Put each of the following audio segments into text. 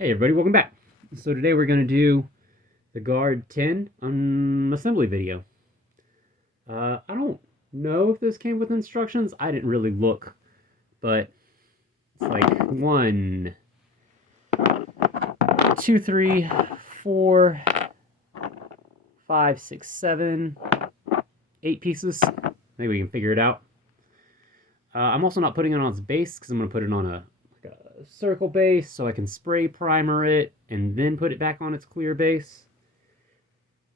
Hey everybody, welcome back. So today we're going to do the G.U.A.R.D 10 assembly video. I don't know if this came with instructions. I didn't really look, but it's like 1, 2, 3, 4, 5, 6, 7, 8 pieces. Maybe we can figure it out. I'm also not putting it on its base because I'm going to put it on a circle base so I can spray primer it and then put it back on its clear base.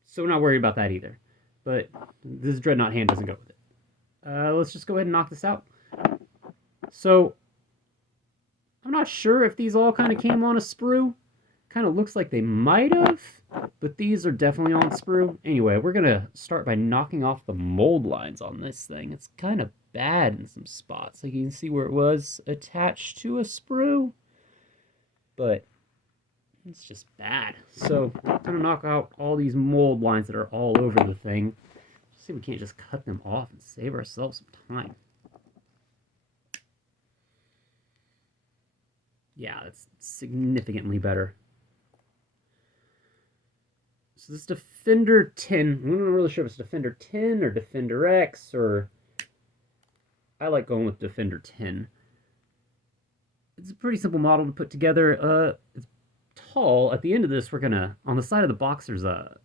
So we're not worried about that either. But this Dreadnought hand doesn't go with it. Let's just go ahead and knock this out. So I'm not sure if these all kind of came on a sprue. Kind of looks like they might have, but these are definitely on sprue. Anyway, we're going to start by knocking off the mold lines on this thing. It's kind of bad in some spots. Like you can see where it was attached to a sprue, but it's just bad. So I'm going to knock out all these mold lines that are all over the thing. See if we can't just cut them off and save ourselves some time. Yeah, that's significantly better. So this Defender 10, I'm not really sure if it's Defender 10 or Defender X, or I like going with Defender 10. It's a pretty simple model to put together. It's tall. At the end of this, we're gonna, on the side of the box, there's a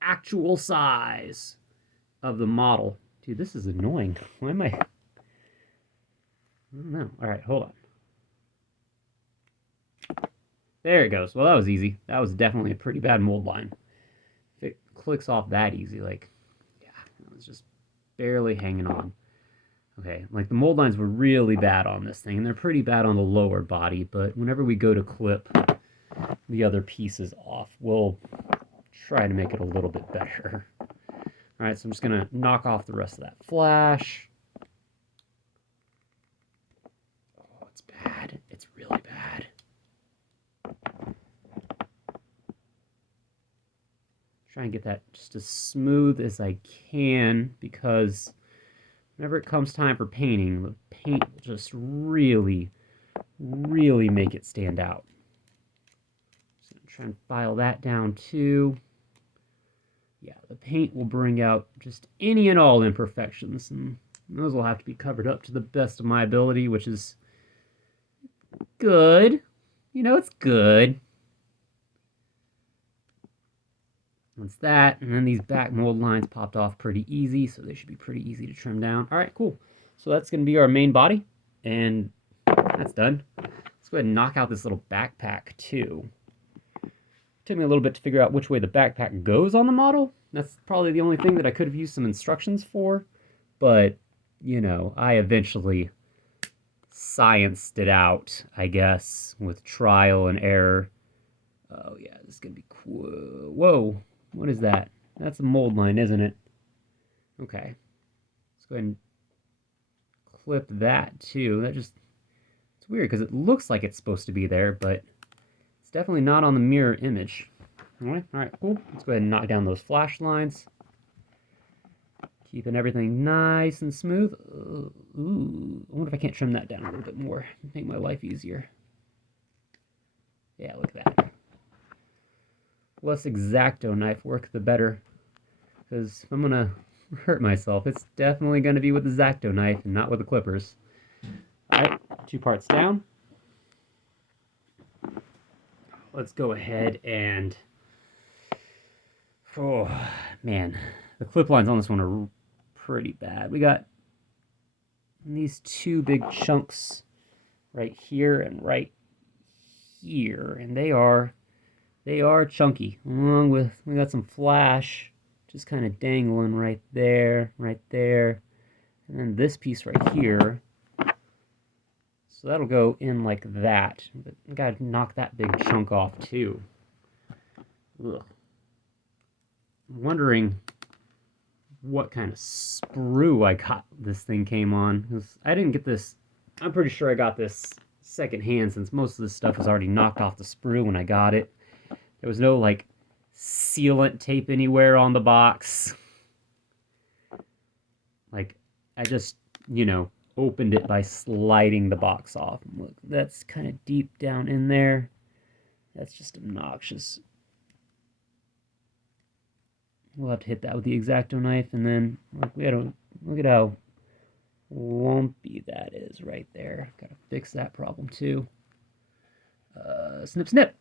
actual size of the model. Dude, this is annoying. Why am I don't know. All right, hold on. There it goes. Well, that was easy. That was definitely a pretty bad mold line. If it clicks off that easy, like, yeah, it was just barely hanging on. Okay, like the mold lines were really bad on this thing, and they're pretty bad on the lower body, but whenever we go to clip the other pieces off, we'll try to make it a little bit better. All right, so I'm just going to knock off the rest of that flash. Oh, it's bad. It's really bad. Try and get that just as smooth as I can, because whenever it comes time for painting, the paint will just really make it stand out. So I'm trying to file that down too. Yeah, the paint will bring out just any and all imperfections, and those will have to be covered up to the best of my ability, which is good. You know, it's good. That's that, and then these back mold lines popped off pretty easy, so they should be pretty easy to trim down. All right, cool. So that's going to be our main body, and that's done. Let's go ahead and knock out this little backpack too. It took me a little bit to figure out which way the backpack goes on the model. That's probably the only thing that I could have used some instructions for, but, you know, I eventually scienced it out, I guess, with trial and error. Oh yeah, this is going to be cool. Whoa. What is that? That's a mold line, isn't it? Okay. Let's go ahead and clip that too. That just, it's weird because it looks like it's supposed to be there, but it's definitely not on the mirror image. All right, cool. Let's go ahead and knock down those flash lines. Keeping everything nice and smooth. Ooh, I wonder if I can't trim that down a little bit more. Make my life easier. Yeah, look at that. Less X-Acto knife work, the better. Because if I'm going to hurt myself, it's definitely going to be with the X-Acto knife and not with the clippers. Alright, 2 parts down. Let's go ahead and... Oh, man. The clip lines on this one are pretty bad. We got these 2 big chunks right here and right here. And they are chunky, along with, we got some flash just kind of dangling right there, and then this piece right here. So that'll go in like that, but I gotta knock that big chunk off too. Ugh. I'm wondering what kind of sprue I got this thing came on, because I didn't get this, I'm pretty sure I got this secondhand, since most of this stuff was already knocked off the sprue when I got it. There was no, like, sealant tape anywhere on the box. Like, I just, you know, opened it by sliding the box off. Look, that's kind of deep down in there. That's just obnoxious. We'll have to hit that with the X-Acto knife, and then look at how lumpy that is right there. Gotta fix that problem too. Snip, snip.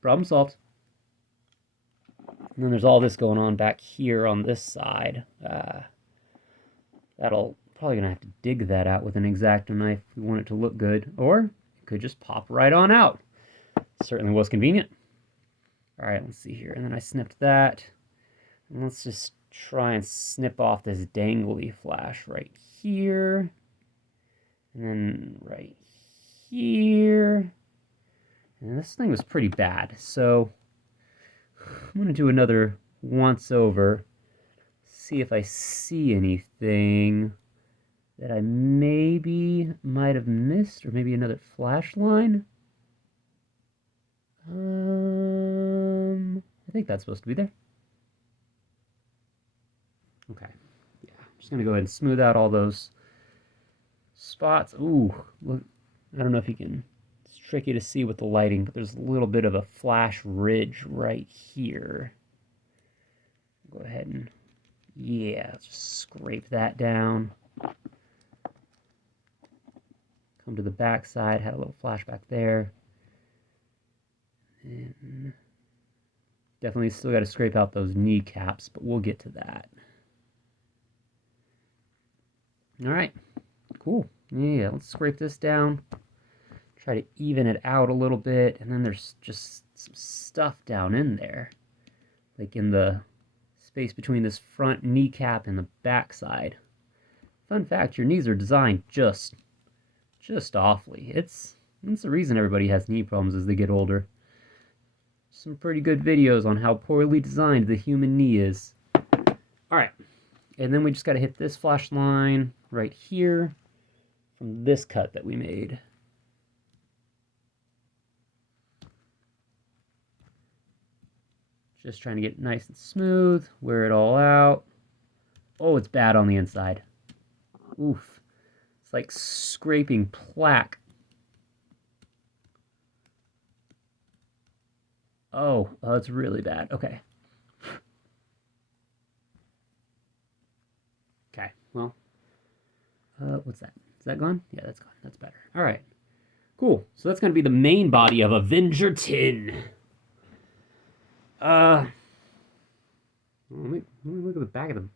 Problem solved. And then there's all this going on back here on this side. That'll probably gonna have to dig that out with an X-Acto knife if we want it to look good, or it could just pop right on out. Certainly was convenient. All right, let's see here. And then I snipped that. And let's just try and snip off this dangly flash right here. And then right here. And this thing was pretty bad, so I'm going to do another once over, see if I see anything that I maybe might have missed, or maybe another flash line. I think that's supposed to be there. Okay, yeah, I'm just going to go ahead and smooth out all those spots. Ooh, look, I don't know if you can, it's tricky to see with the lighting, but there's a little bit of a flash ridge right here. Go ahead and, yeah, just scrape that down. Come to the back side, had a little flashback there. And definitely still got to scrape out those kneecaps, but we'll get to that. All right, cool. Yeah, let's scrape this down. Try to even it out a little bit, and then there's just some stuff down in there, like in the space between this front kneecap and the back side. Fun fact, your knees are designed just awfully. It's the reason everybody has knee problems as they get older. Some pretty good videos on how poorly designed the human knee is. All right, and then we just got to hit this flash line right here from this cut that we made. Just trying to get it nice and smooth, wear it all out. Oh, it's bad on the inside. Oof. It's like scraping plaque. Oh, it's really bad. Okay. Okay, well, what's that? Is that gone? Yeah, that's gone. That's better. All right, cool. So that's going to be the main body of Avenger 10. Let me look at the back of them.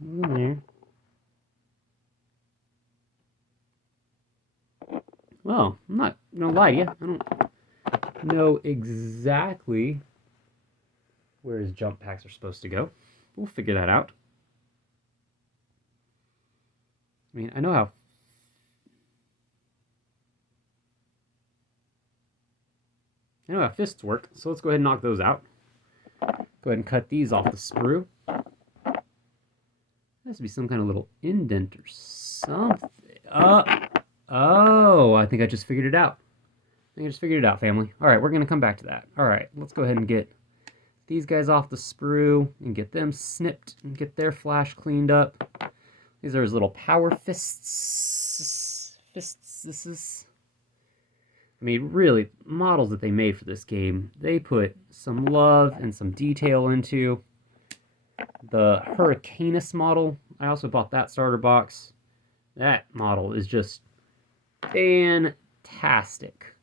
Look in there. Well, I'm not gonna lie to you. I don't know exactly where his jump packs are supposed to go. We'll figure that out. I mean, I know how fists work, so let's go ahead and knock those out. Go ahead and cut these off the sprue. There has to be some kind of little indent or something. Oh, I think I just figured it out. Family. All right, we're going to come back to that. All right, let's go ahead and get these guys off the sprue and get them snipped and get their flash cleaned up. These are his little power fists. I mean, really, models that they made for this game, they put some love and some detail into. The Hurricanus model, I also bought that starter box. That model is just fantastic.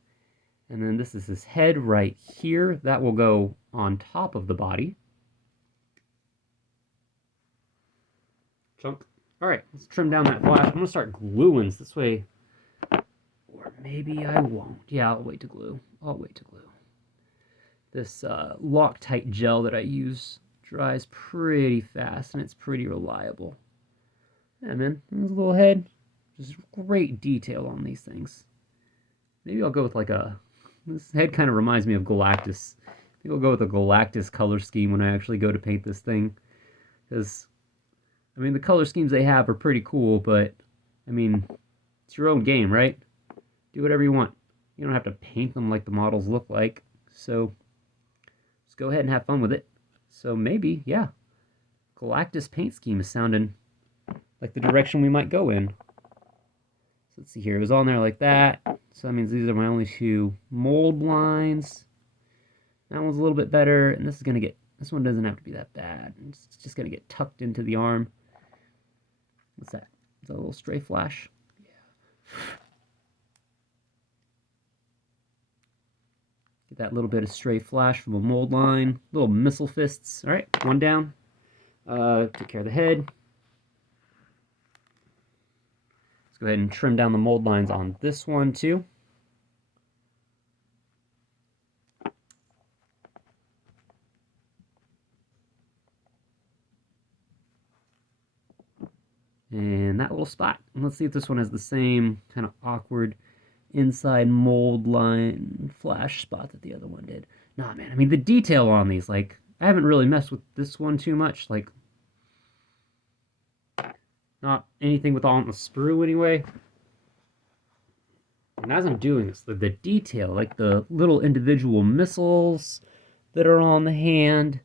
And then this is his head right here. That will go on top of the body. Chunk. All right, let's trim down that flash. I'm going to start gluing this way. Or maybe I won't. Yeah, I'll wait to glue. This Loctite gel that I use dries pretty fast, and it's pretty reliable. Yeah, man, there's a little head. Just great detail on these things. Maybe I'll go with like this head kind of reminds me of Galactus. Maybe I'll go with a Galactus color scheme when I actually go to paint this thing. Because, I mean, the color schemes they have are pretty cool, but, I mean, it's your own game, right? Do whatever you want. You don't have to paint them like the models look like. So, just go ahead and have fun with it. So maybe, yeah, Galactus paint scheme is sounding like the direction we might go in. So let's see here. It was on there like that. So that means these are my only 2 mold lines. That one's a little bit better, and this one doesn't have to be that bad. It's just gonna get tucked into the arm. What's that? Is that a little stray flash? Yeah. Get that little bit of stray flash from a mold line. Little missile fists. All right, one down. Take care of the head. Let's go ahead and trim down the mold lines on this one too. And that little spot. And let's see if this one has the same kind of awkward inside mold line flash spot that the other one did. Nah, man, I mean, the detail on these, like, I haven't really messed with this one too much. Like, not anything with on the sprue anyway. And as I'm doing this, the detail, like the little individual missiles that are on the hand,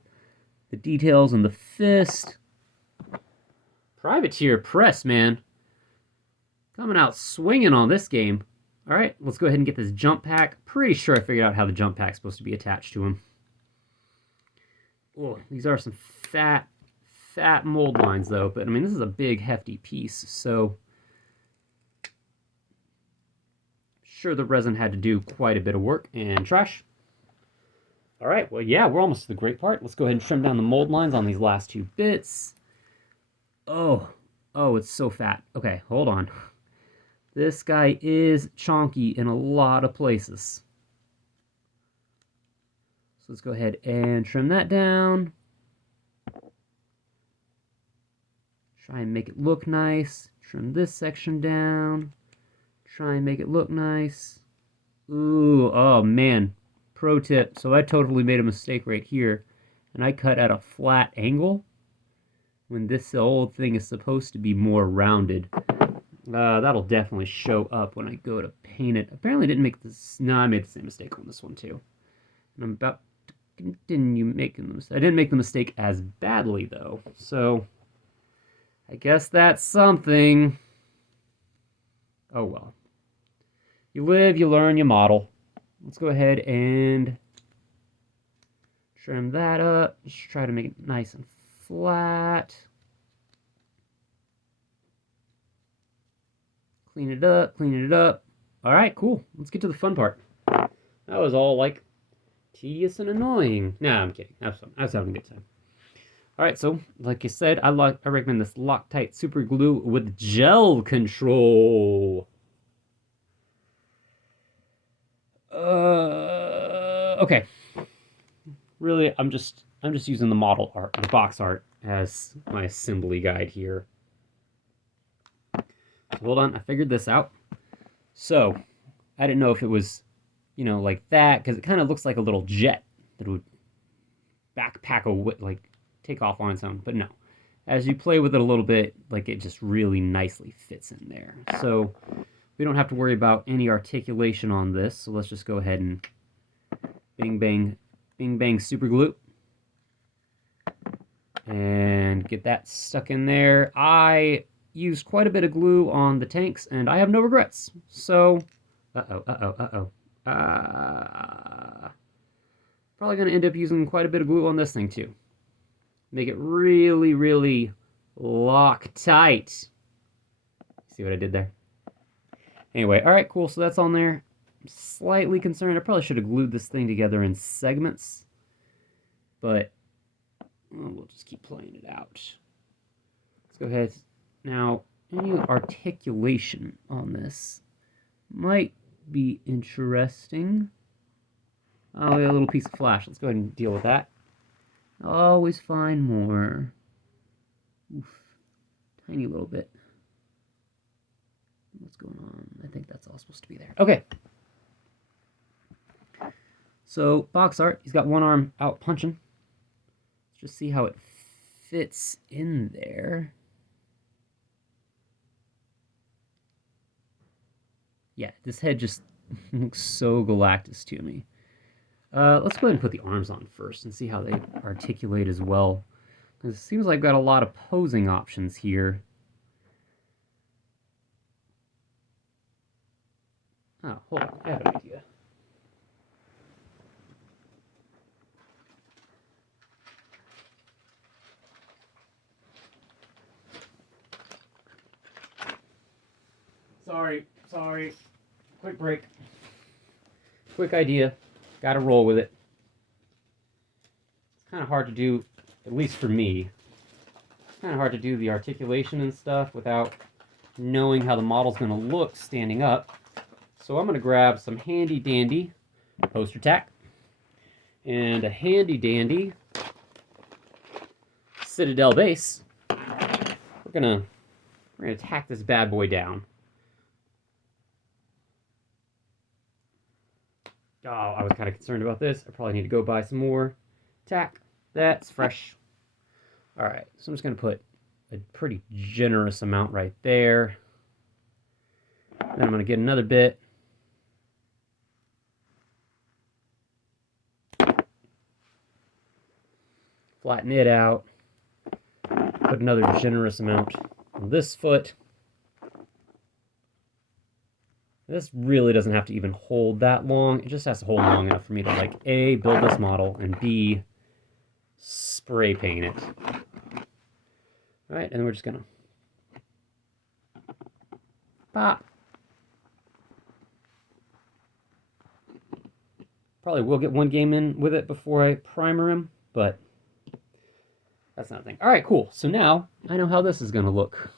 the details on the fist. Privateer Press, man. Coming out swinging on this game. All right, let's go ahead and get this jump pack. Pretty sure I figured out how the jump pack's supposed to be attached to him. Oh, these are some fat mold lines, though. But, I mean, this is a big, hefty piece, so sure the resin had to do quite a bit of work. And trash. All right, well, yeah, we're almost to the great part. Let's go ahead and trim down the mold lines on these last 2 bits. Oh, it's so fat. Okay, hold on. This guy is chonky in a lot of places. So let's go ahead and trim that down. Try and make it look nice. Trim this section down. Try and make it look nice. Ooh, oh man. Pro tip. So I totally made a mistake right here. And I cut at a flat angle when this old thing is supposed to be more rounded. That'll definitely show up when I go to paint it. Apparently I didn't make this. No, I made the same mistake on this one too. And I'm about to continue making them. I didn't make the mistake as badly though. So I guess that's something. Oh well. You live, you learn, you model. Let's go ahead and trim that up. Just try to make it nice and flat. Clean it up. All right, cool. Let's get to the fun part. That was all like tedious and annoying. Nah, I'm kidding. I was having a good time. All right, so like I said, I recommend this Loctite super glue with gel control. Okay. Really, I'm just using the model art, the box art, as my assembly guide here. So hold on, I figured this out. So, I didn't know if it was, like that, because it kind of looks like a little jet that would take off on its own, but no. As you play with it a little bit, like it just really nicely fits in there. So, we don't have to worry about any articulation on this, so let's just go ahead and bing bang super glue. And get that stuck in there. I used quite a bit of glue on the tanks, and I have no regrets. So, probably going to end up using quite a bit of glue on this thing, too. Make it really, really lock tight. See what I did there? Anyway, all right, cool. So that's on there. I'm slightly concerned. I probably should have glued this thing together in segments. But we'll just keep playing it out. Let's go ahead. Now, any articulation on this might be interesting. Oh, yeah, a little piece of flash. Let's go ahead and deal with that. Always find more. Oof. Tiny little bit. What's going on? I think that's all supposed to be there. Okay. So, box art. He's got one arm out punching. Let's just see how it fits in there. Yeah, this head just looks so Galactus to me. Let's go ahead and put the arms on first and see how they articulate as well. Because it seems like I've got a lot of posing options here. Oh, hold on. I have an idea. Sorry. Quick break. Quick idea. Gotta roll with it. It's kind of hard to do, at least for me. It's kind of hard to do the articulation and stuff without knowing how the model's going to look standing up. So I'm going to grab some handy dandy poster tack and a handy dandy Citadel base. We're gonna tack this bad boy down. Oh, I was kind of concerned about this. I probably need to go buy some more tack. That's fresh. All right, so I'm just gonna put a pretty generous amount right there. Then I'm gonna get another bit. Flatten it out. Put another generous amount on this foot. This really doesn't have to even hold that long. It just has to hold long enough for me to, like, A, build this model, and B, spray paint it. All right, and then we're just gonna pop. Probably will get one game in with it before I primer him, but that's not a thing. All right, cool. So now I know how this is gonna look.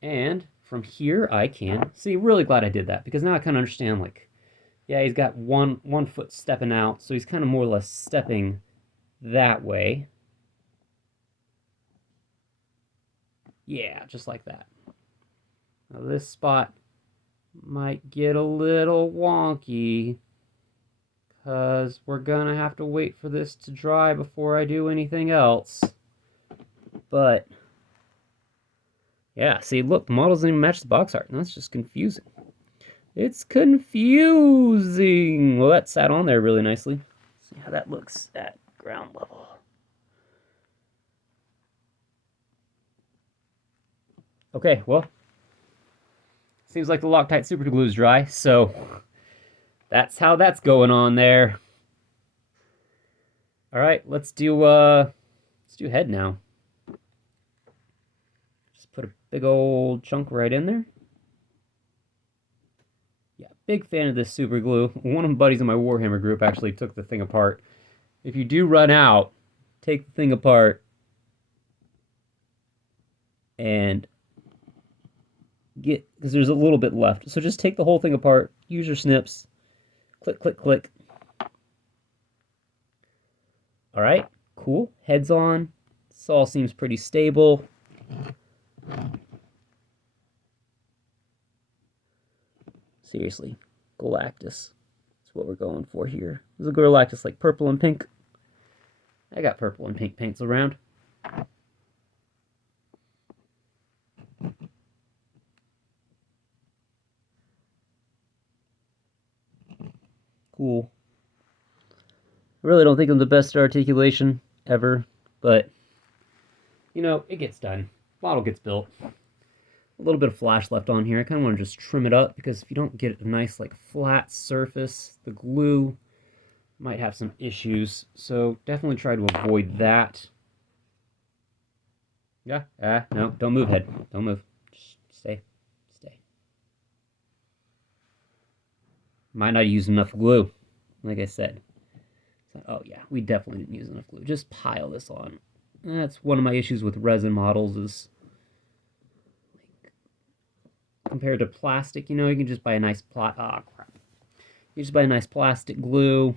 And from here I can see, really glad I did that, because now I kind of understand, like, yeah, he's got one foot stepping out, so he's kind of more or less stepping that way. Yeah, just like that. Now this spot might get a little wonky, because we're gonna have to wait for this to dry before I do anything else. But yeah, see, look, the model doesn't even match the box art, and that's just confusing. It's confusing. Well, that sat on there really nicely. Let's see how that looks at ground level. Okay, well, seems like the Loctite super glue is dry, so that's how that's going on there. All right, let's do head now. Just put a big old chunk right in there. Yeah, big fan of this super glue. One of my buddies in my Warhammer group actually took the thing apart. If you do run out, take the thing apart and get, because there's a little bit left. So just take the whole thing apart, use your snips, click, click, click. All right, cool. Head's on. This all seems pretty stable. Seriously, Galactus is what we're going for here. There's a Galactus like purple and pink. I got purple and pink paints around. Cool. I really don't think I'm the best articulation ever, but, you know, it gets done. Model gets built. A little bit of flash left on here. I kind of want to just trim it up, because if you don't get a nice, like, flat surface, the glue might have some issues. So definitely try to avoid that. Yeah, no, don't move, head. Don't move. Just stay. Might not use enough glue, like I said. So, oh yeah, we definitely didn't use enough glue. Just pile this on. That's one of my issues with resin models, is like, compared to plastic, you know, you can just buy a nice You just buy a nice plastic glue.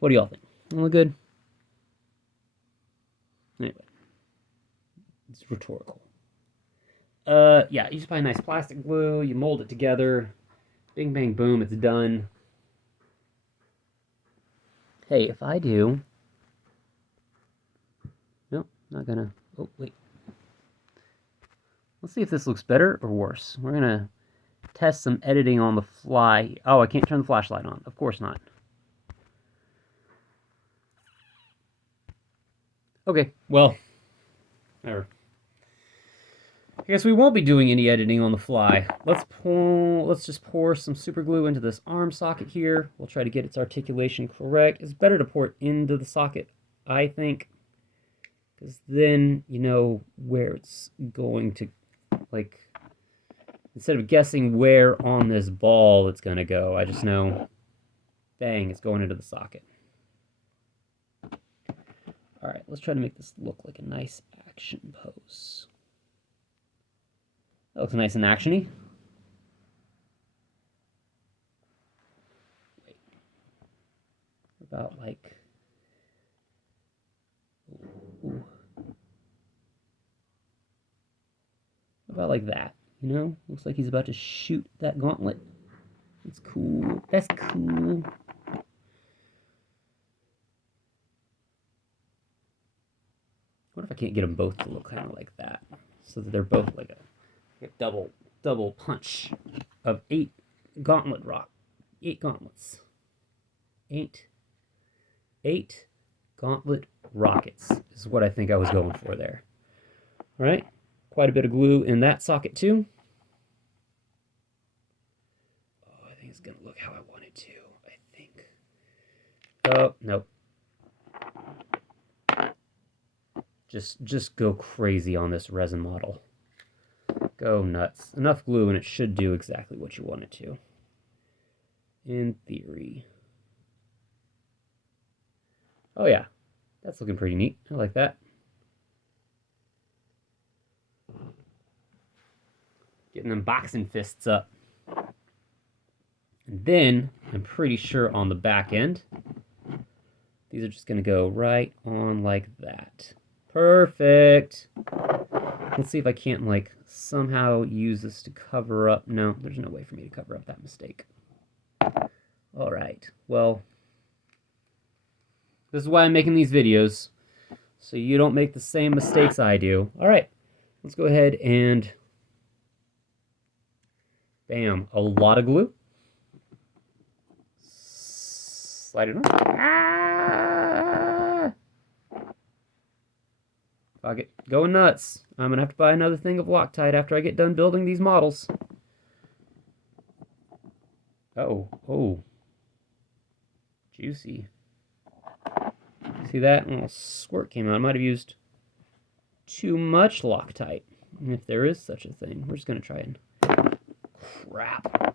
What do y'all think? All good? Anyway, it's rhetorical. Yeah, you just buy a nice plastic glue, you mold it together, bing, bang, boom, it's done. Hey, if I do... Nope, not gonna... Oh, wait. Let's see if this looks better or worse. We're gonna test some editing on the fly. Oh, I can't turn the flashlight on. Of course not. Okay, well... Whatever. I guess we won't be doing any editing on the fly. Let's just pour some super glue into this arm socket here. We'll try to get its articulation correct. It's better to pour it into the socket, I think, because then you know where it's going to, like, instead of guessing where on this ball it's going to go, I just know, bang, it's going into the socket. All right, let's try to make this look like a nice action pose. That looks nice and actiony. Wait. What about like... Ooh. What about like that? You know? Looks like he's about to shoot that gauntlet. That's cool. That's cool. What if I can't get them both to look kind of like that? So that they're both like a double punch of 8 gauntlet rock. 8 gauntlets. 8 gauntlet rockets is what I think I was going for there. All right, quite a bit of glue in that socket too. Oh, I think it's gonna look how I want it to. I think. Oh, nope. Just go crazy on this resin model. Go nuts. Enough glue and it should do exactly what you want it to. In theory. Oh yeah, that's looking pretty neat. I like that. Getting them boxing fists up. And then, I'm pretty sure on the back end, these are just going to go right on like that. Perfect. Let's see if I can't, like, somehow use this to cover up. No, there's no way for me to cover up that mistake. All right. Well, this is why I'm making these videos, so you don't make the same mistakes I do. All right. Let's go ahead and... Bam. A lot of glue. Slide it on. Ah! Fuck it. Going nuts. I'm going to have to buy another thing of Loctite after I get done building these models. Oh. Oh. Juicy. See that? A little squirt came out. I might have used too much Loctite. If there is such a thing. We're just going to try and... Crap.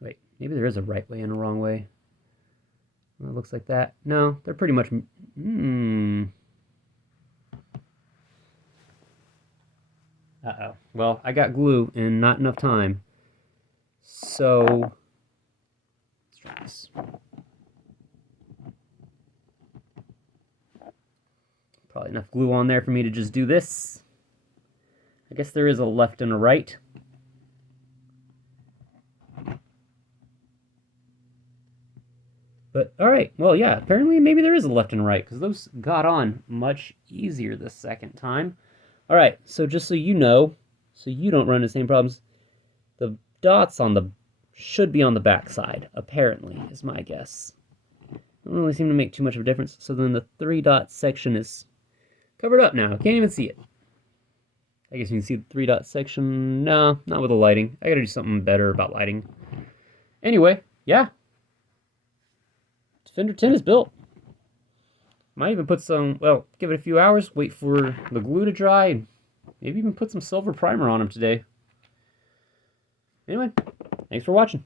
Wait, maybe there is a right way and a wrong way. Well, it looks like that. No, they're pretty much... Uh-oh. Well, I got glue and not enough time. So... Let's try this. Probably enough glue on there for me to just do this. I guess there is a left and a right. But, alright, well, yeah, apparently maybe there is a left and a right, because those got on much easier the second time. Alright, so just so you know, so you don't run the same problems, the dots on the should be on the back side, apparently, is my guess. Don't really seem to make too much of a difference, so then the 3-dot section is covered up now. Can't even see it. I guess you can see the 3-dot section. No, not with the lighting. I gotta do something better about lighting. Anyway, yeah. Defender 10 is built. Might even put some, well, give it a few hours, wait for the glue to dry, and maybe even put some silver primer on them today. Anyway, thanks for watching.